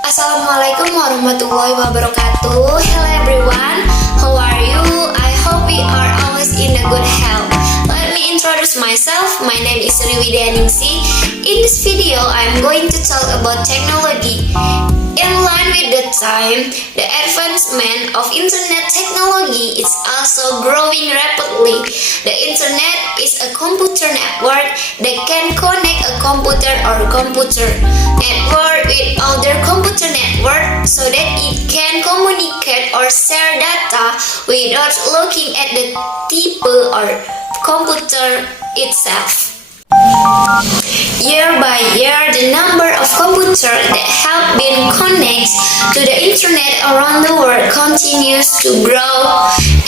Assalamualaikum warahmatullahi wabarakatuh. Hello everyone, how are you? I hope you are always in a good health. Let me introduce myself. My name is Sriwidianingsi. In this video, I'm going to talk about technology. In line with the time, the advancement of internet technology is also growing rapidly. The internet is a computer network that can connect a computer or computer network with other computer network so that it can communicate or share data without looking at the type or computer itself. Year by year, the number of computers that have been connected to the internet around the world continues to grow,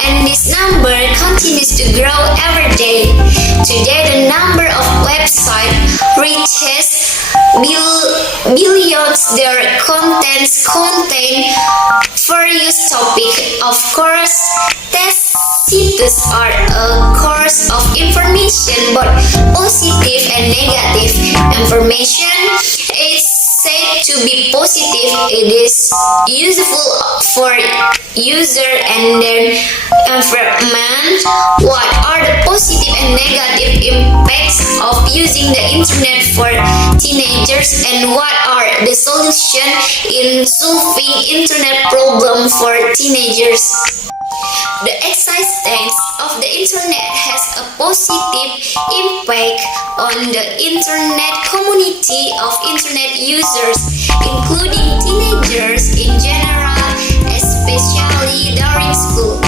and this number continues to grow every day. Today, the number of websites reaches billions. Their contents contain various topics. Of course, test sites are a source of information, both positive and negative information. Is said to be positive. It is useful for user and their environment. What are the positive and negative impacts of using the internet for teenagers, and what are the solutions in solving internet problem for teenagers? The existence of the internet has a positive impact on the internet community of internet users, including teenagers in general, especially during school.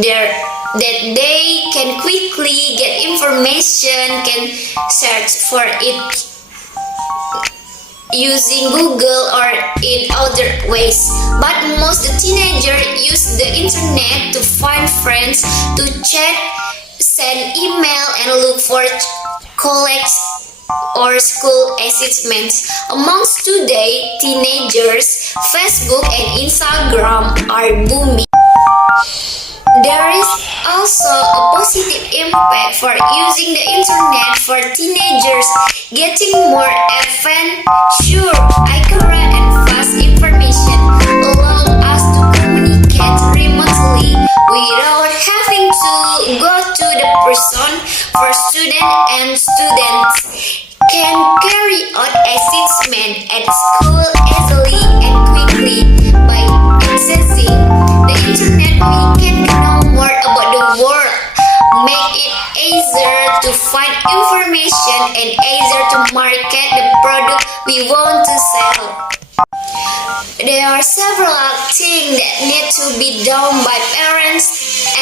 That they can quickly get information, can search for it using Google or in other ways. But most teenagers use the internet to find friends, to chat, send email, and look for colleagues or school assignments. Amongst today teenagers, Facebook and Instagram are booming. There is also a positive impact for using the internet for teenagers, getting more advanced, sure, accurate and fast information, allow us to communicate remotely without having to go to the person. For students and students can carry out assessment at school easily and quickly. By accessing the internet, we can know more about the world, make it easier to find information and easier to market the product we want to sell. There are several things that need to be done by parents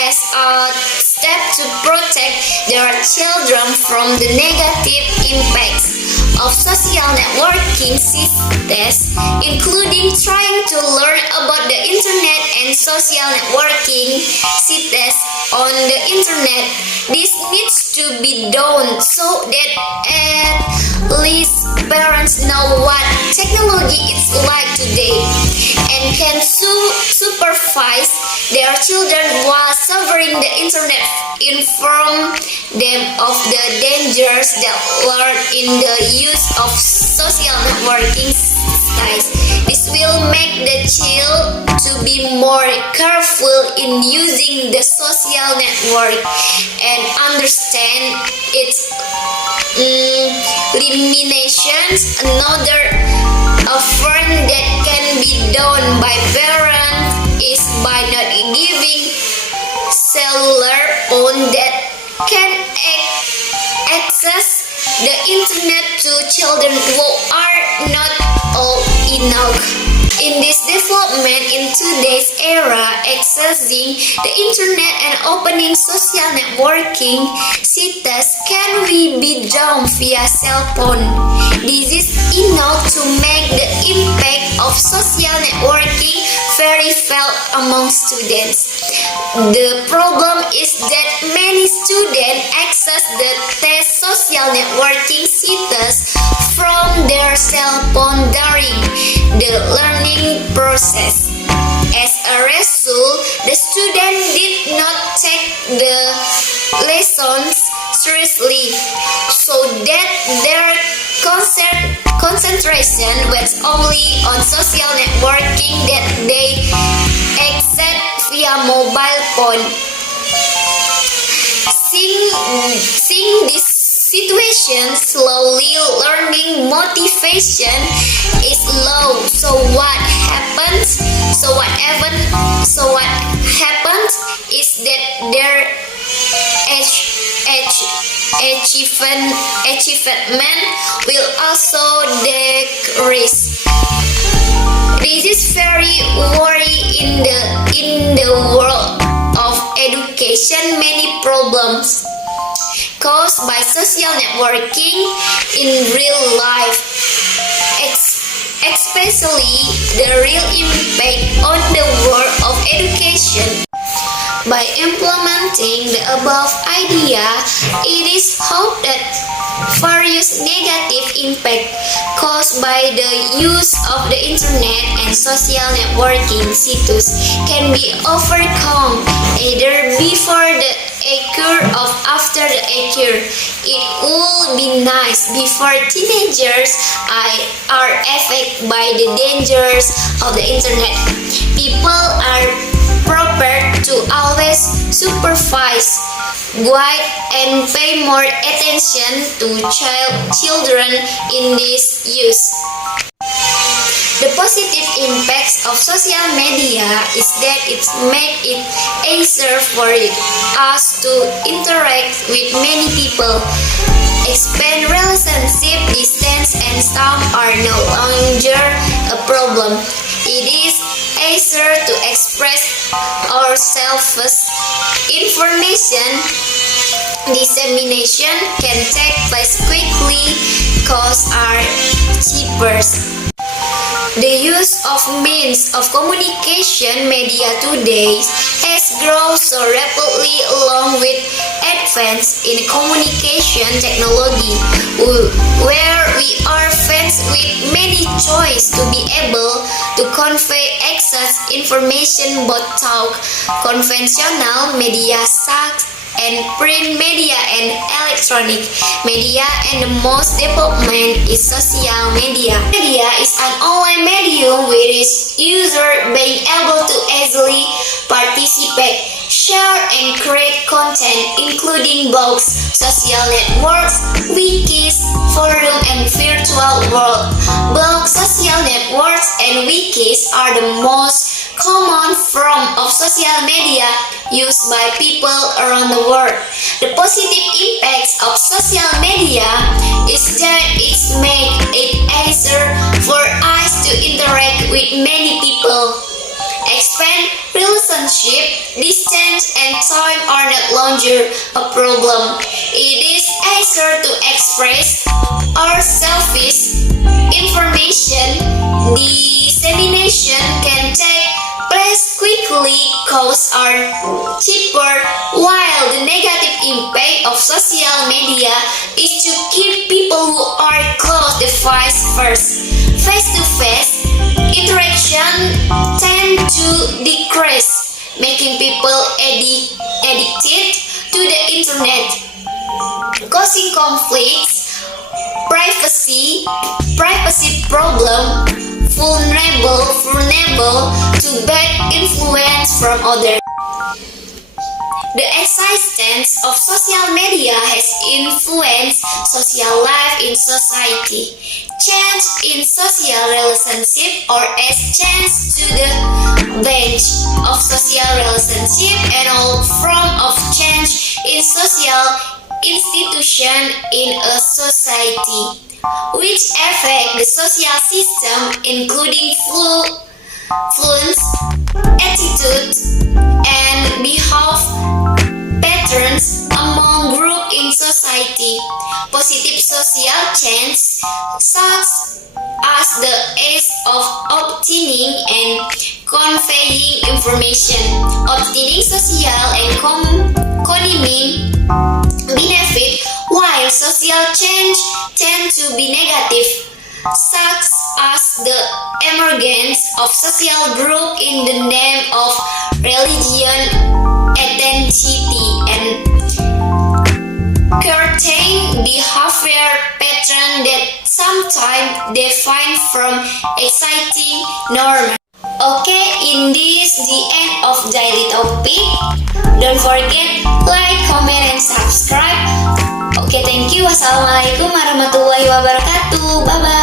as a step to protect their children from the negative impacts of social networking sites, including trying to learn about the internet and social networking sites on the internet. This needs to be done so that at least parents know what technology is like today and can supervise their children while surfing the internet, inform them of the dangers that lurk in the use of social networking sites. This will make the child to be more careful in using the social network and understand its limitations. Another offering that can be done by parents is by not giving cellular phone that can access the internet to children who are not old enough. In this development in today's era, accessing the internet and opening social networking sites can be done via cell phone. This is enough to make the impact of social networking very felt among students. The problem is that many students access the social networking sites from their cell phone during the learning process. As a result, the student did not take the lessons seriously, so that their concentration was only on social networking that they access via mobile phone. Seeing this situation, slowly learning motivation is low. So what happens? So what happens is that their achievement will also decrease. This is very worrying in the world of education. Many problems caused by social networking in real life, especially the real impact on the world of education. By implementing the above idea, it is hoped that various negative impact caused by the use of the internet and social networking sites can be overcome either before the occur or after the occur. It would be nice before teenagers are affected by the dangers of the internet. People are prepared to always supervise, guide, and pay more attention to children in this use. The positive impacts of social media is that it makes it easier for us to interact with many people, expand relationship, distance and some are no longer a problem. It is easier to express ourselves. Information dissemination can take place quickly, costs are cheaper. The use of means of communication media today has grown so rapidly along with advance in communication technology, where we are faced with many choices to be able to convey access information both through conventional media such and print media and electronic media, and the most development is social media. Media is an online medium with its user being able to easily participate, share and create content including blogs, social networks, wikis, forum and virtual world. Blogs, social networks and wikis are the most common form of social media used by people around the world. The positive impacts of social media is that it makes it easier for us to interact with many people, expand relationship, distance and time are no longer a problem. It is easier to express ourselves. Information dissemination can take place quickly, costs are cheaper, while the negative impact of social media is to keep people who are close the vice first. Face-to-face interaction tend to decrease, making people addicted to the internet, causing conflicts, privacy problem, vulnerable to bad influence from others. The existence of social media has influenced social life in society. Change in social relationship or as change to the bench of social relationship and all form of change in social institution in a society, which affect the social system including influence, attitude, and behavior patterns among groups in society. Positive social change such as the act of obtaining and conveying information, obtaining social and economic benefit, while social change tend to be negative, such as the emergence of social group in the name of religion, identity, and time defined from exciting normal. Okay, in this the end of daily topic. Don't forget like, comment, and subscribe. Okay, thank you. Wassalamualaikum warahmatullahi wabarakatuh. Bye bye.